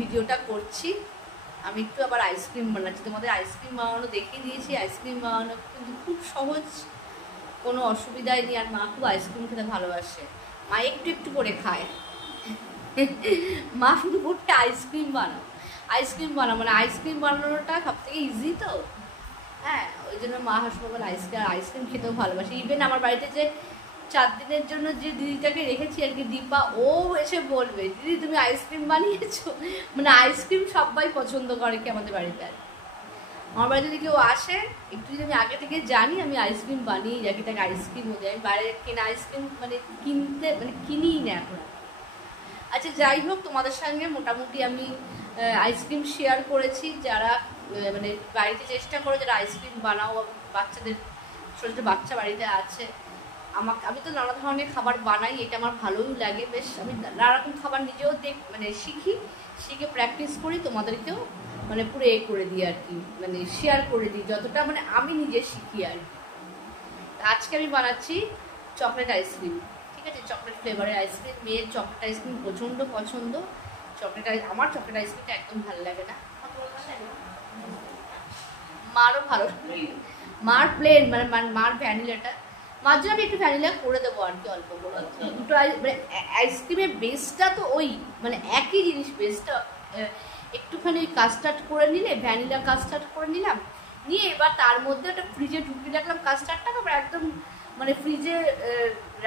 ভিডিওটা করছি। আমি একটু আবার আইসক্রিম বানাচ্ছি, তোমাদের আইসক্রিম বানানো দেখিয়ে দিয়েছি। আইসক্রিম বানানো কিন্তু খুব সহজ, কোনো অসুবিধাই নেই। আর মা খুব আইসক্রিম খেতে ভালোবাসে, মা একটু একটু করে খায়। মা শুধু বলতে আইসক্রিম বানাও, আইসক্রিম বানাও, মানে আইসক্রিম বানানোটা সব থেকে ইজি তো। হ্যাঁ, ওই জন্য মা হাসপাতাল আইসক্রিম খেতেও ভালোবাসে। ইভেন আমার বাড়িতে যে 4 দিনের জন্য যে দিদিটাকে রেখেছি আর কি, দীপা, ও এসে বলবে দিদি তুমি আইসক্রিম বানিয়েছো। মানে আইসক্রিম সবাই পছন্দ করে কি আমাদের বাড়িতে। আর আমার বাড়িতে যদি কেউ আসে, একটু যদি আমি আগে থেকে জানি আমি আইসক্রিম বানিয়ে রাখি, তাকে আইসক্রিম হয়ে যায়। আমি বাইরে কেনা আইসক্রিম মানে কিনিই না এখন। আচ্ছা, যাই হোক, তোমাদের সঙ্গে মোটামুটি আমি আইসক্রিম শেয়ার করেছি। যারা মানে বাড়িতে চেষ্টা করে যারা আইসক্রিম বানাও, বাচ্চাদের ছোটো ছোটো বাচ্চা বাড়িতে আছে, আমি তো নানা ধরনের খাবার বানাই, এটা আমার ভালোই লাগে বেশ। আমি নানা রকম খাবার নিজেও মানে শিখে প্র্যাকটিস করি, তোমাদেরকেও মানে পুরো করে দিই আর কি, মানে শেয়ার করে দিই যতটা মানে আমি নিজে শিখি আর কি। আজকে আমি বানাচ্ছি চকলেট আইসক্রিম, ঠিক আছে, চকলেট ফ্লেভারের আইসক্রিম। মেয়ের চকলেট আইসক্রিম প্রচণ্ড পছন্দ। আমার চকলেট আইসক্রিমটা একদম ভালো লাগে না, মারও ভালো, মার প্লেন মানে মার ভ্যানিলাটা, মার জন্য আমি একটু ভ্যানিলা করে দেবো আর কি, অল্প করে। দুটো মানে আইসক্রিমের বেসটা তো ওই মানে একই জিনিস, বেসটা একটুখানি কাস্টার্ড করে নিলে, ভ্যানিলা কাস্টার্ড করে নিলাম, নিয়ে এবার তার মধ্যে ওটা ফ্রিজে ঢুকিয়ে রাখলাম কাস্টার্ডটা। তারপর একদম মানে ফ্রিজে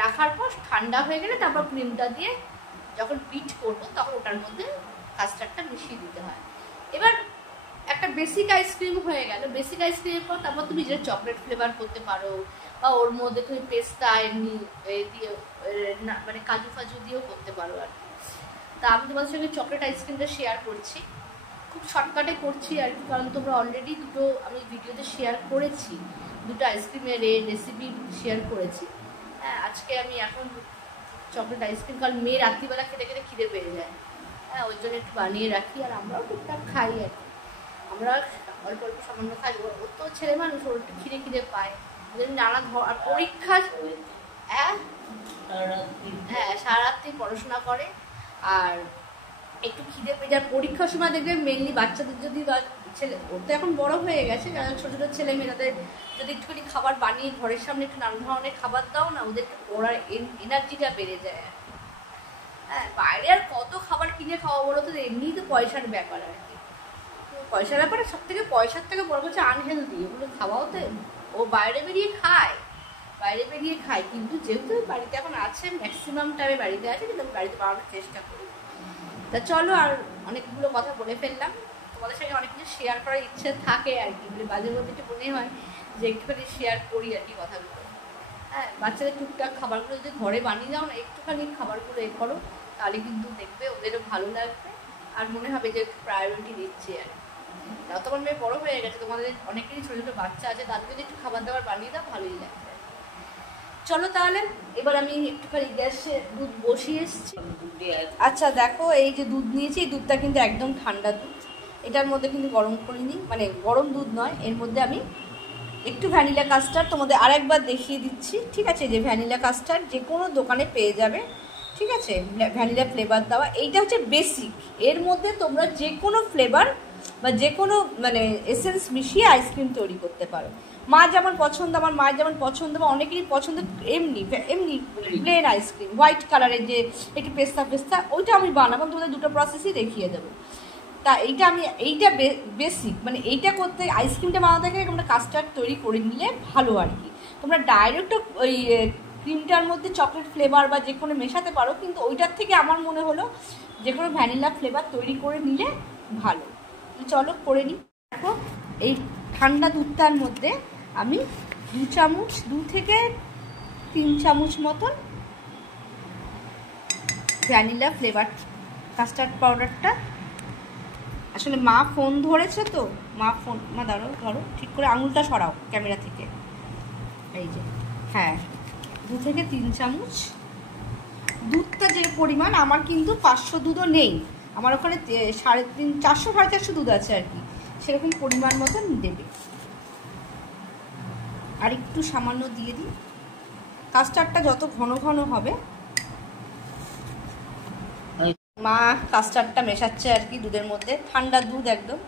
রাখার পর ঠান্ডা হয়ে গেলে তারপর ক্রিমটা দিয়ে যখন বিট করবো তখন ওটার মধ্যে কাস্টার্ডটা মিশিয়ে দিতে হয়। এবার একটা বেসিক আইসক্রিম হয়ে গেল। বেসিক আইসক্রিমের পর তারপর তুমি যেটা চকলেট ফ্লেভার করতে পারো, বা ওর মধ্যে তুমি পেস্তা এমনি দিয়ে মানে কাজু ফাজু দিয়েও করতে পারো আর কি। তা আমি তোমাদের সঙ্গে চকলেট আইসক্রিমটা শেয়ার করছি, খুব শর্টকাটে করছি আর কি, কারণ তোমরা অলরেডি দুটো আমি ভিডিওতে শেয়ার করেছি, দুটো আইসক্রিমের রেসিপি শেয়ার করেছি। হ্যাঁ, আজকে আমি এখন চকলেট আইসক্রিম, কারণ মেয়ে রাত্রিবেলা খেতে খেতে খিদে পেয়ে যায়, হ্যাঁ, ওই জন্য একটু বানিয়ে রাখি। আর আমরাও টুকটাক খাই আর কি, আমরা অল্প অল্প সামান্য খাই। ও তো ছেলে মানুষ, ওর একটু খিদে পায়, ওদের নানা পরীক্ষা। হ্যাঁ, সারা রাত্রি পড়াশোনা করে, আর একটু খিদে পেয়ে যায় পরীক্ষার সময়। দেখবে মেনলি বাচ্চাদের যদি ছেলে, ওর তো এখন বড় হয়ে গেছে, যারা ছোটো ছোটো ছেলে মেয়ে, তাদের যদি একটুখানি খাবার বানিয়ে ঘরের সামনে একটু নানা ধরনের খাবার দাও না, ওদেরকে পড়ার এনার্জিটা বেড়ে যায়। হ্যাঁ, বাইরে আর কত খাবার কিনে খাওয়া বলো তো, এমনিই তো পয়সার ব্যাপার আর কি। পয়সার ব্যাপারে সব থেকে, পয়সার থেকে বড় হচ্ছে আনহেলদি, ওগুলো খাওয়াও তো। ও বাইরে বেরিয়ে খায়, কিন্তু যেহেতু বাড়িতে এখন আছে, ম্যাক্সিমাম টাইমে বাড়িতে আছে, কিন্তু আমি বাড়িতে বানানোর চেষ্টা করি। তা চলো, আর অনেকগুলো কথা বলে ফেললাম, তোমাদের সঙ্গে অনেক কিছু শেয়ার করার ইচ্ছে থাকে আর কি, মাঝে মধ্যে একটু মনে হয় যে একটুখানি শেয়ার করি আর কি কথাগুলো। হ্যাঁ, বাচ্চাদের টুকটাক খাবারগুলো যদি ঘরে বানিয়ে দাও না, একটুখানি খাবারগুলো করো, তাহলে কিন্তু দেখবে ওদেরও ভালো লাগবে, আর মনে হবে যে প্রায়োরিটি দিচ্ছে আর কি। তোমার মেয়ে বড় হয়ে গেছে, তোমাদের অনেকেরই ছোটো ছোটো বাচ্চা আছে, তাদের যদি একটু খাবার দাবার বানিয়ে দাও ভালোই লাগবে। চলো তাহলে, এবার আমি একটুখানি গ্যাসে দুধ বসিয়ে এসেছি। আচ্ছা দেখো, এই যে দুধ নিয়েছি, এই দুধটা কিন্তু একদম ঠান্ডা দুধ, এটার মধ্যে কিন্তু গরম করিনি, মানে গরম দুধ নয়। এর মধ্যে আমি একটু ভ্যানিলা কাস্টার্ড তোমাদের আরেকবার দেখিয়ে দিচ্ছি, ঠিক আছে, যে ভ্যানিলা কাস্টার্ড যে কোনো দোকানে পেয়ে যাবে, ঠিক আছে, ভ্যানিলা ফ্লেভার দেওয়া। এইটা হচ্ছে বেসিক, এর মধ্যে তোমরা যে কোনো ফ্লেভার বা যে কোনো মানে এসেন্স মিশিয়ে আইসক্রিম তৈরি করতে পারো। মা যেমন পছন্দ, আমার মায়ের যেমন পছন্দ, বা অনেকেরই পছন্দ এমনি প্লেন আইসক্রিম, হোয়াইট কালারের যে একটু পেস্তা, ওইটা আমি বানাবো, তোমাদের দুটো প্রসেসই দেখিয়ে দেবো। তা এইটা বেসিক, মানে এইটা করতে, আইসক্রিমটা বানাতে গেলে তোমরা কাস্টার্ড তৈরি করে নিলে ভালো আর কি। তোমরা ডাইরেক্ট ওই ক্রিমটার মধ্যে চকলেট ফ্লেভার বা যে কোনো মেশাতে পারো, কিন্তু ওইটার থেকে আমার মনে হলো যে কোনো ভ্যানিলা ফ্লেভার তৈরি করে নিলে ভালো। চলো করে নিই। দেখো, এই ঠান্ডা দুধটার মধ্যে আমি 2 থেকে 3 চামচ মতন ভ্যানিলা ফ্লেভার কাস্টার্ড পাউডারটা, আসলে মা ফোন ধরেছে তো, মা ধরো ঠিক করে, আঙুলটা সরাও ক্যামেরা থেকে, এই যে, হ্যাঁ, 2 থেকে 3 চামচ। দুধটা যে পরিমাণ, আমার কিন্তু 500 দুধও নেই, আমার ওখানে 450 দুধ আছে আর কি, সেরকম পরিমাণ মতন দেবে। আর একটু সামান্য দিয়ে দিই, কাস্টার্ডটা যত ঘন ঘন হবে মা কাস্টার্ডটা মেশাচ্ছে আর কি দুধের মধ্যে, ঠান্ডা দুধ একদম।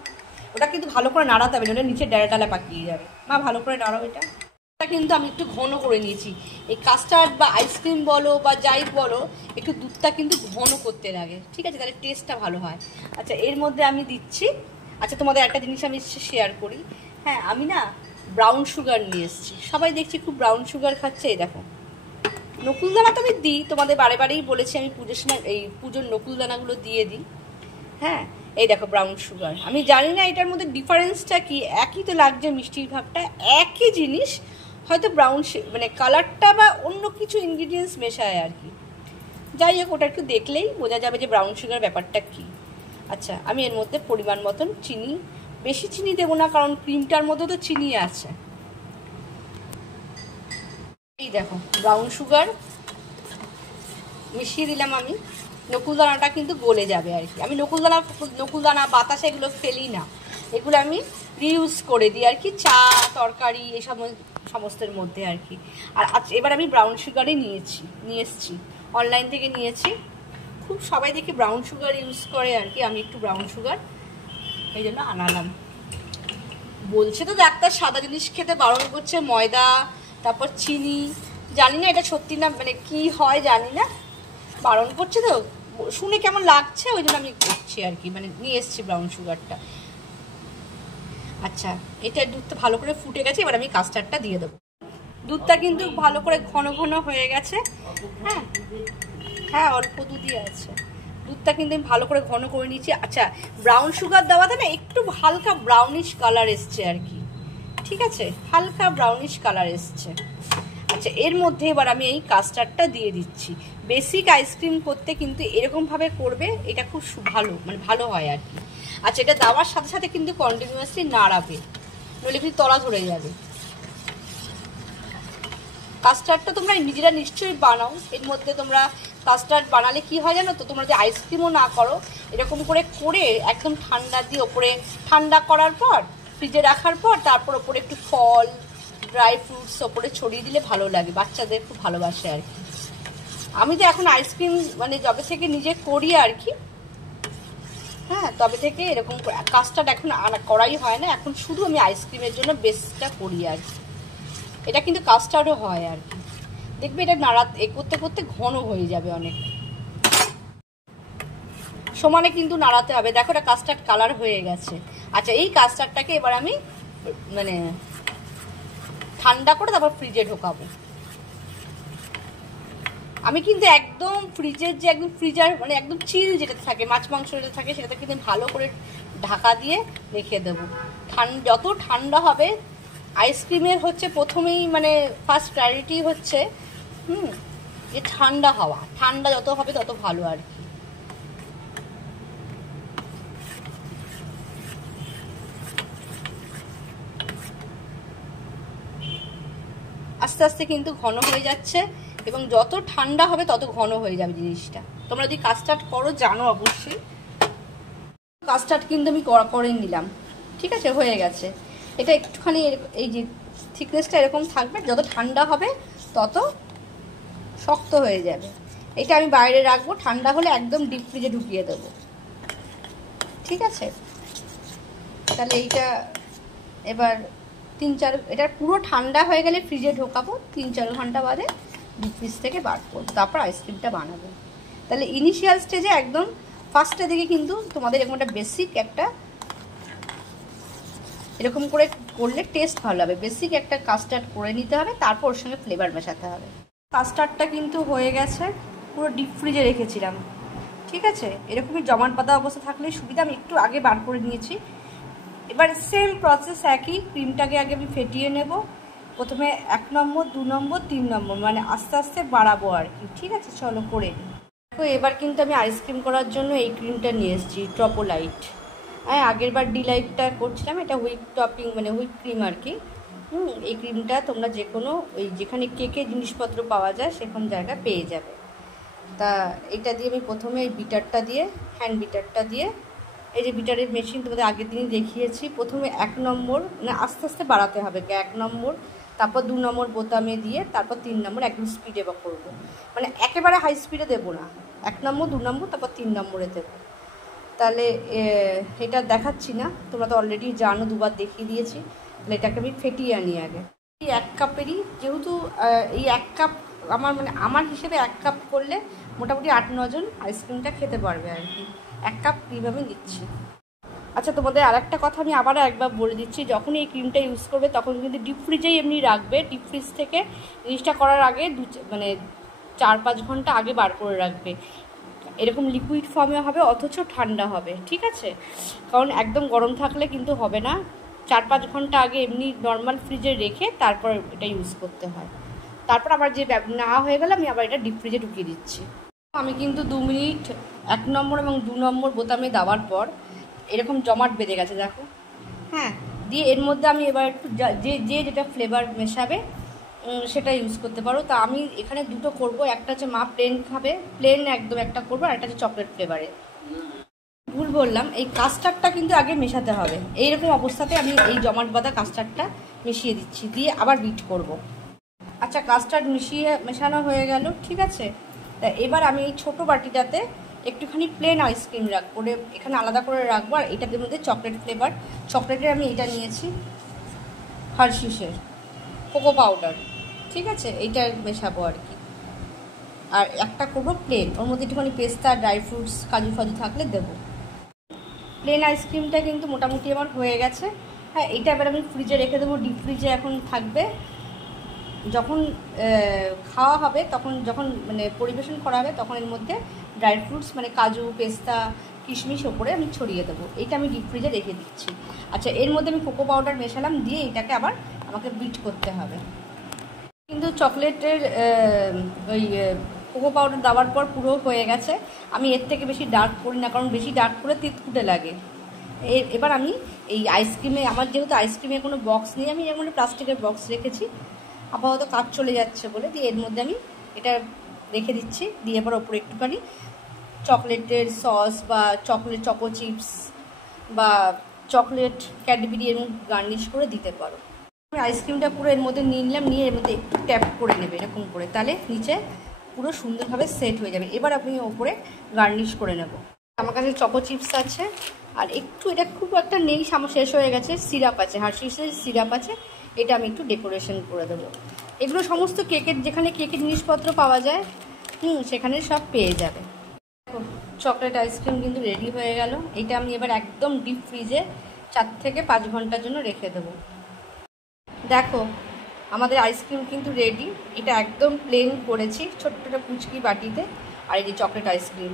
ওটা কিন্তু ভালো করে নাড়াতে হবে, ওটা নিচে ডালা ডালা পাকিয়ে যাবে। মা ভালো করে নাড়াও এটা। কিন্তু আমি একটু ঘন করে নিয়েছি। এই কাস্টার্ড বা আইসক্রিম বলো বা যাই বলো, একটু দুধটা কিন্তু ঘন করতে লাগে, ঠিক আছে, তাহলে টেস্টটা ভালো হয়। আচ্ছা এর মধ্যে আমি দিচ্ছি, আচ্ছা তোমাদের একটা জিনিস আমি শেয়ার করি। হ্যাঁ আমি না ব্রাউন সুগার নিয়ে এসেছি, সবাই দেখছি খুব ব্রাউন সুগার খাচ্ছে। এই দেখো নকুলদানা তো আমি দিই, তোমাদের বারে বারেই বলেছি আমি পুজোর সময় এই পুজোর নকুলদানাগুলো দিয়ে দিই। হ্যাঁ এই দেখো ব্রাউন সুগার, আমি জানি না এটার মধ্যে ডিফারেন্সটা কি, একই তো লাগছে মিষ্টির ভাবটা, একই জিনিস, হয়তো ব্রাউন মানে কালারটা বা অন্য কিছু ইনগ্রিডিয়েন্টস মেশায় আর কি। যাই হোক ওটা একটু দেখলেই বোঝা যাবে যে ব্রাউন সুগার ব্যাপারটা কি। আচ্ছা আমি এর মধ্যে পরিমাণ মতন চিনি, বেশি চিনি দেবো না কারণ ক্রিমটার মধ্যে তো চিনি আছে। এই দেখো ব্রাউন সুগার মিশিয়ে দিলাম আমি। নকুলদানাটা কিন্তু গলে যাবে আর কি। আমি নকুলদানা বাতাসা এগুলো ফেলি না, এগুলো আমি রিউজ করে দিই আর কি, চা তরকারি এই সমস্তের মধ্যে আর কি। আর আচ্ছা এবার আমি ব্রাউন সুগারই নিয়ে এসেছি, অনলাইন থেকে নিয়েছি। খুব সবাই দেখি ব্রাউন সুগার ইউজ করে আর কি, আমি একটু ব্রাউন সুগার এই জন্য আনালাম। বলছে তো ডাক্তার সাদা জিনিস খেতে বারণ করছে, ময়দা তারপর চিনি, জানি না এটা সত্যি না মানে কি হয় জানি না, বারণ করছে তো শুনে কেমন লাগছে ওই জন্য আমি করছি আর কি, মানে নিয়ে এসেছি ব্রাউন সুগারটা। আচ্ছা এটা দুধটা ভালো করে ফুটে গেছে, এবার আমি কাস্টার্ডটা দিয়ে দেবো। দুধটা কিন্তু ভালো করে ঘন ঘন হয়ে গেছে। হ্যাঁ হ্যাঁ অল্প দুধই আছে, দুধটা কিন্তু আমি ভালো করে ঘন করে নিচ্ছি। আচ্ছা ব্রাউন সুগার দেওয়াতে না একটু হালকা ব্রাউনিশ কালার এসছে আর কি, ঠিক আছে, হালকা ব্রাউনিশ কালার এসছে। আচ্ছা এর মধ্যে এবার আমি এই কাস্টার্ডটা দিয়ে দিচ্ছি। বেসিক আইসক্রিম করতে কিন্তু এরকমভাবে করবে, এটা খুব ভালো মানে ভালো হয় আর কি। আচ্ছা এটা দেওয়ার সাথে সাথে কিন্তু কন্টিনিউয়াসলি নাড়াবে, নইলে কিন্তু তলা ধরে যাবে। কাস্টার্ডটা তোমরা নিজেরা নিশ্চয়ই বানাও, এর মধ্যে তোমরা কাস্টার্ড বানালে কি হয় জানো তো, তোমরা যে আইসক্রিমও না করো এরকম করে করে একদম ঠান্ডা দিয়ে ওপরে ঠান্ডা করার পর ফ্রিজে রাখার পর তারপর ওপরে একটু ফল ড্রাই ফ্রুটস ওপরে ছড়িয়ে দিলে ভালো লাগে, বাচ্চাদের খুব ভালোবাসে আর কি। আমি তো এখন আইসক্রিম মানে যবে থেকে নিজে করি আর কি, হ্যাঁ তবে থেকে এরকম কাস্টার্ড এখন করাই হয় না, এখন শুধু আমি আইসক্রিমের জন্য বেসটা করি আর কি। এটা কিন্তু কাস্টার্ডও হয় আর কি, দেখবে এটা নাড়া করতে করতে ঘন হয়ে যাবে অনেক, সমানে কিন্তু নাড়াতে হবে। দেখো এটা কাস্টার্ড কালার হয়ে গেছে। আচ্ছা এই কাস্টার্ডটাকে এবার আমি মানে ঠান্ডা করে তারপর ফ্রিজে ঢোকাবো। আমি কিন্তু একদম ফ্রিজের যে একদম ফ্রিজার মানে একদম চিল যেটা থাকে মাছ মাংস যেটা থাকে সেটাতে কিন্তু ভালো করে ঢাকা দিয়ে রেখে দেবো। যত ঠান্ডা হবে আইসক্রিমের হচ্ছে প্রথমেই মানে ফার্স্ট প্রায়োরিটি হচ্ছে যে ঠান্ডা হাওয়া, ঠান্ডা যত হবে তত ভালো আর কি। আস্তে আস্তে কিন্তু ঘন হয়ে যাচ্ছে এবং যত ঠান্ডা হবে তত ঘন হয়ে যাবে জিনিসটা। তোমরা যদি কাস্টার্ড করো জানো অবশ্যই। কাস্টার্ড কিন্তু আমি করে নিলাম, ঠিক আছে, হয়ে গেছে। এটা একটুখানি এই যে থিকনেসটা এরকম থাকবে, যত ঠান্ডা হবে তত শক্ত হয়ে যাবে। এটা আমি বাইরে রাখবো, ঠান্ডা হলে একদম ডিপ ফ্রিজে ঢুকিয়ে দেবো, ঠিক আছে। তাহলে এইটা এবার এটা পুরো ঠান্ডা হয়ে গেলে ফ্রিজে ঢোকাবো, 3-4 ঘন্টা বাদে ডিপ ফ্রিজ থেকে বার করবো, তারপর আইসক্রিমটা বানাবো। তাহলে ইনিশিয়াল স্টেজে একদম ফার্স্টের দিকে কিন্তু তোমাদের এরকম একটা বেসিক একটা এরকম করে করলে টেস্ট ভালো হবে। বেসিক একটা কাস্টার্ড করে নিতে হবে, তারপর ওর সঙ্গে ফ্লেভার মেশাতে হবে। কাস্টার্ডটা কিন্তু হয়ে গেছে, পুরো ডিপ ফ্রিজে রেখেছিলাম, ঠিক আছে। এরকমই জমাট বাঁধা অবস্থা থাকলে সুবিধা, আমি একটু আগে বার করে নিয়েছি। এবার সেম প্রসেস একই, ক্রিমটাকে আগে আমি ফেটিয়ে নেব। প্রথমে 1 নম্বর 2 নম্বর 3 নম্বর মানে আস্তে আস্তে বাড়াবো আর কি, ঠিক আছে। চলো করে নিই। দেখো এবার কিন্তু আমি আইসক্রিম করার জন্য এই ক্রিমটা নিয়ে এসেছি, ট্রপোলাইট। হ্যাঁ আগের বার ডিলাইটটা করছিলাম, এটা হুইপ টপিং মানে হুইপ ক্রিম আর কি। এই ক্রিমটা তোমরা যে কোনো ওই যেখানে কেকের জিনিসপত্র পাওয়া যায় সেরকম জায়গায় পেয়ে যাবে। তা এটা দিয়ে আমি প্রথমে এই বিটারটা দিয়ে হ্যান্ড বিটারটা দিয়ে, এই যে বিটারের মেশিন তোমাদের আগের দিনই দেখিয়েছি, প্রথমে 1 নম্বর মানে আস্তে আস্তে বাড়াতে হবে, 1 নম্বর তারপর 2 নম্বর বোতামে দিয়ে তারপর 3 নম্বর একদম স্পিডে বা করবো, মানে একেবারে হাই স্পিডে দেবো না, 1 নম্বর, 2 নম্বর, তারপর 3 নম্বরে দেবো। তাহলে এটা দেখাচ্ছি না, তোমরা তো অলরেডি জানো, 2বার দেখিয়ে দিয়েছি। তাহলে এটাকে আমি ফেটিয়ে আনি আগে। এই 1 কাপেরই যেহেতু এই 1 কাপ আমার হিসেবে 1 কাপ করলে মোটামুটি 8-9 জন আইসক্রিমটা খেতে পারবে আর কি। 1 কাপ ক্রিম আমি দিচ্ছি। আচ্ছা, তোমাদের আর একটা কথা আমি আবারও একবার বলে দিচ্ছি, যখন এই ক্রিমটা ইউজ করবে তখন কিন্তু ডিপ ফ্রিজেই এমনি রাখবে। ডিপ ফ্রিজ থেকে জিনিসটা করার আগে 4-5 ঘন্টা আগে বার করে রাখবে। এরকম লিকুইড ফর্মে হবে, অথচ ঠান্ডা হবে, ঠিক আছে? কারণ একদম গরম থাকলে কিন্তু হবে না। 4-5 ঘন্টা আগে এমনি নর্মাল ফ্রিজে রেখে তারপর এটা ইউজ করতে হয়। তারপর আবার যে না হয়ে গেলে আমি আবার এটা ডিপ ফ্রিজে ঢুকিয়ে দিচ্ছি। আমি কিন্তু 2 মিনিট 1 নম্বর এবং 2 নম্বর বোতামে দেওয়ার পর এরকম জমাট বেঁধে গেছে, দেখো। হ্যাঁ, দিয়ে এর মধ্যে আমি এবার একটু যেটা ফ্লেভার মেশাবে সেটা ইউজ করতে পারো। তা আমি এখানে দুটো করব, একটা হচ্ছে মা প্লেন খাবে, প্লেন একদম একটা করবো, আর একটা হচ্ছে চকলেট ফ্লেভারে। ভুল বললাম, এই কাস্টার্ডটা কিন্তু আগে মেশাতে হবে। এইরকম অবস্থাতে আমি এই জমাট বাঁধা কাস্টার্ডটা মিশিয়ে দিচ্ছি, দিয়ে আবার বিট করব। আচ্ছা, কাস্টার্ড মেশানো হয়ে গেল, ঠিক আছে? তা এবার আমি এই ছোটো বাটিটাতে একটুখানি প্লেন আইসক্রিম রাখবো, এখানে আলাদা করে রাখবো। আর এটাদের মধ্যে চকলেট ফ্লেভার, চকলেটের আমি এটা নিয়েছি হার্শিসের কোকো পাউডার, ঠিক আছে? এইটা মেশাবো আর কি। আর একটা করবো প্লেন, ওর মধ্যে একটুখানি পেস্তা, ড্রাই ফ্রুটস, কাজু ফাজু থাকলে দেবো। প্লেন আইসক্রিমটা কিন্তু মোটামুটি আমার হয়ে গেছে। হ্যাঁ, এইটা এবার আমি ফ্রিজে রেখে দেবো, ডিপ ফ্রিজে এখন থাকবে। যখন খাওয়া হবে তখন, যখন পরিবেশন করা হবে, তখন এর মধ্যে ড্রাই ফ্রুটস কাজু, পেস্তা, কিশমিশ ওপরে আমি ছড়িয়ে দেবো। এইটা আমি ডিপ ফ্রিজে রেখে দিচ্ছি। আচ্ছা, এর মধ্যে আমি কোকো পাউডার মেশালাম, দিয়ে এটাকে আবার আমাকে বিট করতে হবে। কিন্তু চকলেটের ওই কোকো পাউডার দেওয়ার পর পুরো হয়ে গেছে। আমি এর থেকে বেশি ডার্ক করি না, কারণ বেশি ডার্ক করে তিতকুটে লাগে। এবার আমি এই আইসক্রিমে, আমার যেহেতু আইসক্রিমে কোনো বক্স নেই, আমি এর মধ্যে প্লাস্টিকের বক্স রেখেছি, আপাতত কাজ চলে যাচ্ছে বলে, দিয়ে এর মধ্যে আমি এটা রেখে দিচ্ছি। দিয়ে এবার ওপরে একটুখানি চকলেটের সস বা চকলেট চকো চিপস বা চকলেট ক্যাডবেরি এর মধ্যে গার্নিশ করে দিতে পারো। আমি আইসক্রিমটা পুরো এর মধ্যে নিয়ে নিলাম, নিয়ে এর মধ্যে একটু ট্যাপ করে নেবে এরকম করে, তাহলে নিচে পুরো সুন্দরভাবে সেট হয়ে যাবে। এবার আপনি ওপরে গার্নিশ করে নেব। আমার কাছে চকো চিপস আছে, আর একটু, এটা খুব একটা নেই, শেষ হয়ে গেছে, সিরাপ আছে, হার্শিসের সিরাপ আছে, এটা আমি একটু ডেকোরেশন করে দেবো। এগুলো সমস্ত কেকের, যেখানে কেকের জিনিসপত্র পাওয়া যায় সেখানে সব পেয়ে যাবে। চকলেট আইসক্রিম কিন্তু রেডি হয়ে গেল। এটা আমি এবার একদম ডিপ ফ্রিজে 4 থেকে 5 ঘন্টার জন্য রেখে দেবো। দেখো, আমাদের আইসক্রিম কিন্তু রেডি। এটা একদম প্লেন করেছি ছোট্ট পুচকি বাটিতে। আর এই যে চকলেট আইসক্রিম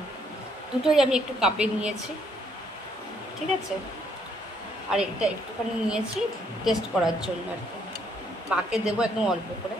দুটোই আমি একটু কাপে নিয়েছি, ঠিক আছে? আর এটা একটুখানি নিয়েছি টেস্ট করার জন্য আর কি, মাকে দেবো একদম অল্প করে।